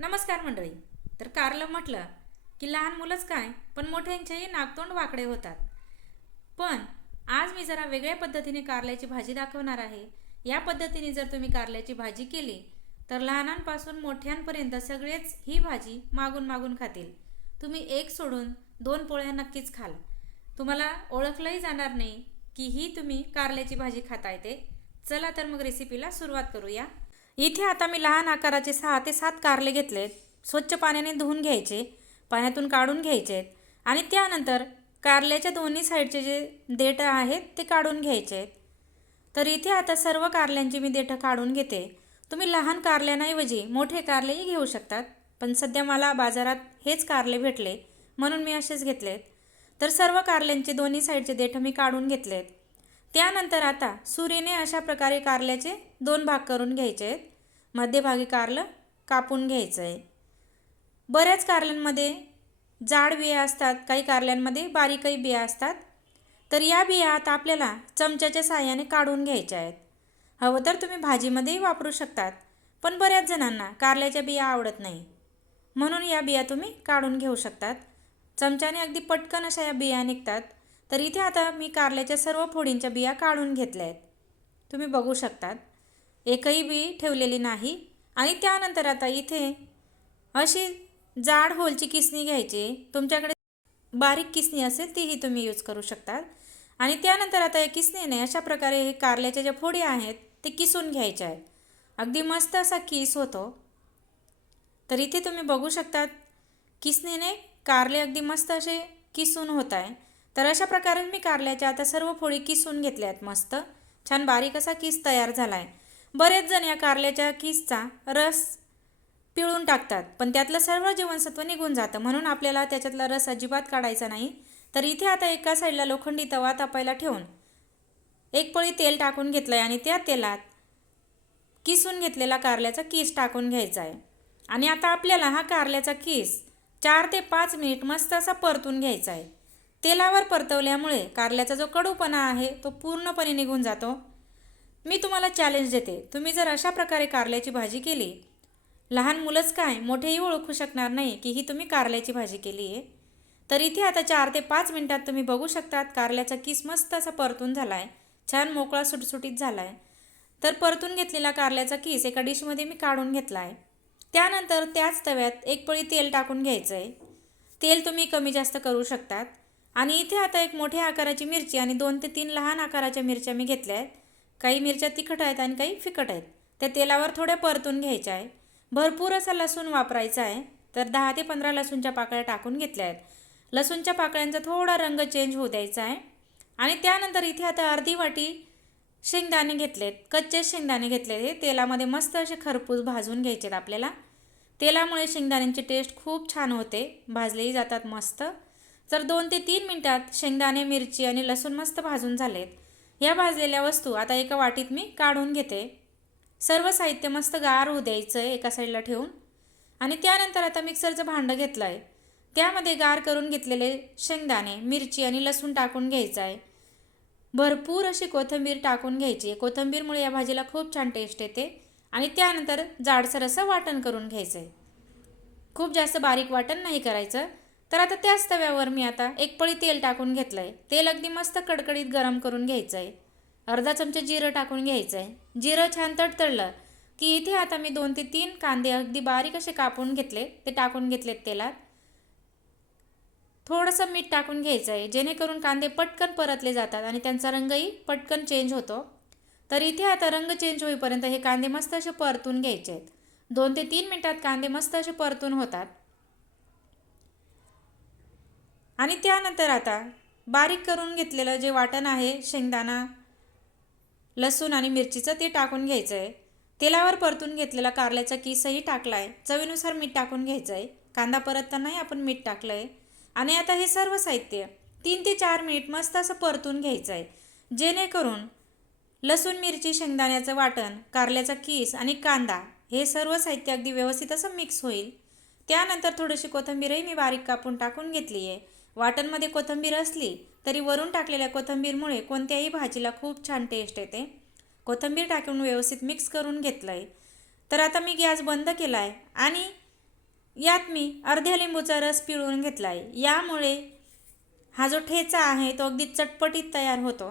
नमस्कार मंडळी. तर कारलं म्हटलं की लहान मुलंच काय पण मोठ्यांचेही नाकतोंड वाकडे होतात. पण आज मी जरा वेगळ्या पद्धतीने कारल्याची भाजी दाखवणार आहे. या पद्धतीने जर तुम्ही कारल्याची भाजी केली तर लहानांपासून मोठ्यांपर्यंत सगळेच ही भाजी मागून मागून खातील. तुम्ही एक सोडून दोन पोळ्या नक्कीच खाल. तुम्हाला ओळखलंही जाणार नाही की ही तुम्ही कारल्याची भाजी खाता येते चला तर मग रेसिपीला सुरुवात करूया. इथे आता मी लहान आकाराचे सहा ते सात कारले घेतलेत स्वच्छ पाण्याने धुवून घ्यायचे पाण्यातून काढून घ्यायचे आणि त्यानंतर कारल्याच्या दोन्ही साईडचे जे देठं आहेत ते काढून घ्यायचे. आहेत तर इथे आता सर्व कारल्यांची मी देठं काढून घेते. तुम्ही लहान कारल्यांऐवजी मोठे कारलेही घेऊ शकतात पण सध्या मला बाजारात हेच कारले भेटले म्हणून मी असेच घेतलेत तर सर्व कारल्यांचे दोन्ही साईडचे देठं मी काढून घेतलेत. त्यानंतर आता सुरीने अशा प्रकारे कारल्याचे दोन भाग करून घ्यायचे आहेत मध्यभागी कारलं कापून घ्यायचं आहे बऱ्याच कारल्यांमध्ये जाड बिया असतात काही कारल्यांमध्ये बारीकही बिया असतात. तर या बिया आता आपल्याला चमच्याच्या साह्याने काढून घ्यायच्या आहेत. हवं तर तुम्ही भाजीमध्येही वापरू शकतात पण बऱ्याच जणांना कारल्याच्या बिया आवडत नाही. म्हणून या बिया तुम्ही काढून घेऊ शकतात. चमच्याने अगदी पटकन अशा या बिया निघतात. तर इथे आता मी कारल्याच्या सर्व फोडींच्या बिया काढून घेतल्या आहेत. तुम्ही बघू शकतात. एकही बी ठेवलेली नाही. आणि त्यानंतर आता इथे अशी जाड होलची किसणी घ्यायची. तुमच्याकडे बारीक किसणी असेल तीही तुम्ही यूज करू शकतात. आणि त्यानंतर आता या किसणीने अशा प्रकारे हे कारल्याच्या ज्या फोडी आहेत ते किसून घ्यायच्या आहेत. अगदी मस्त असा किस होतो. तर इथे तुम्ही बघू शकतात किसणीने कारले अगदी मस्त असे किसून होत आहे. तर अशा प्रकारे मी कारल्याच्या आता सर्व फोडी किसून घेतल्या आहेत मस्त. छान बारीक असा किस तयार झाला आहे बरेच जण या कारल्याच्या किसचा रस पिळून टाकतात पण त्यातलं सर्व जीवनसत्व निघून जातं. म्हणून आपल्याला त्याच्यातला रस अजिबात काढायचा नाही. तर इथे आता एका साईडला लोखंडी तवा तापायला ठेवून एक पळी तेल टाकून घेतलं आहे आणि त्या तेलात किसून घेतलेला कारल्याचा किस टाकून घ्यायचा आहे. आणि आता आपल्याला हा कारल्याचा किस चार ते पाच मिनिट मस्त असा परतून घ्यायचा आहे. तेलावर परतवल्यामुळे कारल्याचा जो कडूपणा आहे तो पूर्णपणे निघून जातो. मी तुम्हाला चॅलेंज देते. तुम्ही जर अशा प्रकारे कारल्याची भाजी केली लहान मुलंच काय मोठेही ओळखू शकणार नाही की ही तुम्ही कारल्याची भाजी केली आहे. तर इथे आता चार ते पाच मिनटात तुम्ही बघू शकतात कारल्याचा किस मस्त असा परतून झाला आहे छान मोकळा सुटसुटीत झाला आहे तर परतून घेतलेला कारल्याचा किस एका डिशमध्ये मी काढून घेतला आहे त्यानंतर त्याच तव्यात एक पळी तेल टाकून घ्यायचं आहे तेल तुम्ही कमी जास्त करू शकतात. आणि इथे आता एक मोठ्या आकाराची मिरची आणि दोन ते तीन लहान आकाराच्या मिरच्या मी घेतल्या आहेत काही मिरच्या तिखट आहेत आणि काही फिकट आहेत. त्या तेलावर थोड्या परतून घ्यायच्या आहे भरपूर असा लसूण वापरायचा आहे. तर दहा ते पंधरा लसूणच्या पाकळ्या टाकून घेतल्या आहेत. लसूणच्या पाकळ्यांचा थोडा रंग चेंज होऊ द्यायचा आहे. आणि त्यानंतर इथे आता अर्धी वाटी शेंगदाणे घेतलेत. कच्चे शेंगदाणे घेतले हे तेलामध्ये मस्त असे खरपूस भाजून घ्यायचेत आपल्याला. तेलामुळे शेंगदाण्यांची टेस्ट खूप छान होते. भाजलेही जातात मस्त. तर दोन ते तीन मिनटात शेंगदाणे मिरची आणि लसूण मस्त भाजून झालेत. या भाजलेल्या वस्तू आता एका वाटीत मी काढून घेते. सर्व साहित्य मस्त गार होऊ द्यायचं आहे एका साईडला ठेवून. आणि त्यानंतर आता मिक्सरचं भांडं घेतलं आहे त्यामध्ये गार करून घेतलेले शेंगदाणे मिरची आणि लसूण टाकून घ्यायचं आहे भरपूर अशी कोथिंबीर टाकून घ्यायची. आहे कोथिंबीरमुळे या भाजीला खूप छान टेस्ट येते. आणि त्यानंतर जाडसर असं वाटण करून घ्यायचं आहे खूप जास्त बारीक वाटण नाही करायचं. तर आता त्याच तव्यावर मी आता एक पळी तेल टाकून घेतलं आहे तेल अगदी मस्त कडकडीत गरम करून घ्यायचं आहे अर्धा चमचा जिरं टाकून घ्यायचं आहे जिरं छान तडतडलं की इथे आता मी दोन ते तीन कांदे अगदी बारीक असे कापून घेतले. ते टाकून घेतलेत तेलात. थोडंसं मीठ टाकून घ्यायचं आहे जेणेकरून कांदे पटकन परतले जातात आणि त्यांचा रंगही पटकन चेंज होतो. तर इथे आता रंग चेंज होईपर्यंत हे कांदे मस्त असे परतून घ्यायचे आहेत दोन ते तीन मिनटात कांदे मस्त असे परतून होतात. आणि त्यानंतर आता बारीक करून घेतलेलं जे वाटण आहे शेंगदाणा लसूण आणि मिरचीचं ते टाकून घ्यायचं आहे तेलावर परतून घेतलेला कारल्याचा किसही टाकला आहे चवीनुसार मीठ टाकून घ्यायचं आहे कांदा परततानाही आपण मीठ टाकलं आहे आणि आता हे सर्व साहित्य तीन ते चार मिनिट मस्त असं परतून घ्यायचं आहे जेणेकरून लसूण मिरची शेंगदाण्याचं वाटण कारल्याचा किस आणि कांदा हे सर्व साहित्य अगदी व्यवस्थित असं मिक्स होईल. त्यानंतर थोडीशी कोथिंबीरही मी बारीक कापून टाकून घेतली आहे वाटणमध्ये कोथिंबीर असली तरी वरून टाकलेल्या कोथिंबीरमुळे कोणत्याही भाजीला खूप छान टेस्ट येते. कोथिंबीर टाकून व्यवस्थित मिक्स करून घेतलं आहे तर आता मी गॅस बंद केला आहे आणि यात मी अर्ध्या लिंबूचा रस पिळून घेतला आहे यामुळे हा जो ठेचा आहे तो अगदी चटपटीत तयार होतो.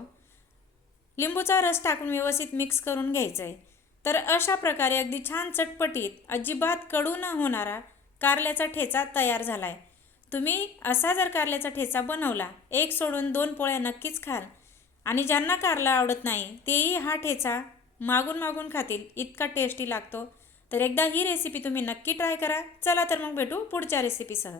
लिंबूचा रस टाकून व्यवस्थित मिक्स करून घ्यायचा आहे तर अशा प्रकारे अगदी छान चटपटीत अजिबात कडू न होणारा कारल्याचा ठेचा तयार झाला आहे तुम्ही असा जर कारल्याचा ठेचा बनवला एक सोडून दोन पोळ्या नक्कीच खाल. आणि ज्यांना कारला आवडत नाही तेही हा ठेचा मागून मागून खातील इतका टेस्टी लागतो. तर एकदा ही रेसिपी तुम्ही नक्की ट्राय करा. चला तर मग भेटू पुढच्या रेसिपीसह